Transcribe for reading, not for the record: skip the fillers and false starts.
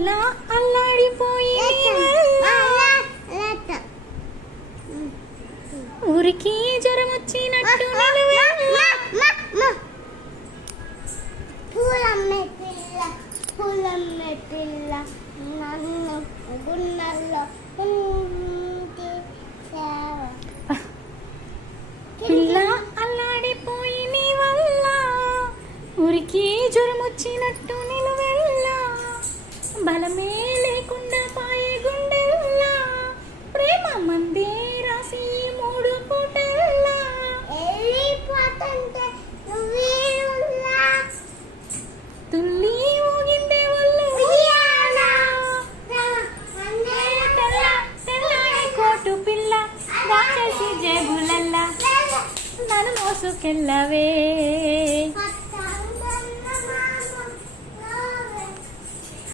పిల్ల అల్లాడిపోయి ఊరికి జ్వరం వచ్చినట్టు పిల్ల అల్లాడిపోయి నీ వల్ల ఊరికి జ్వరం వచ్చినట్టు నిలువెల్ల బలమే లేకుండా పాయే గుండెల్లా ప్రేమ మందే రాసి 3 పూటల్లా తుల్లి ఊగిందే ఒళ్ళు తెల్లారి కోటు పిల్ల దాచేసి జేబులల్లా నన్ను మోసుకెళ్ళవే.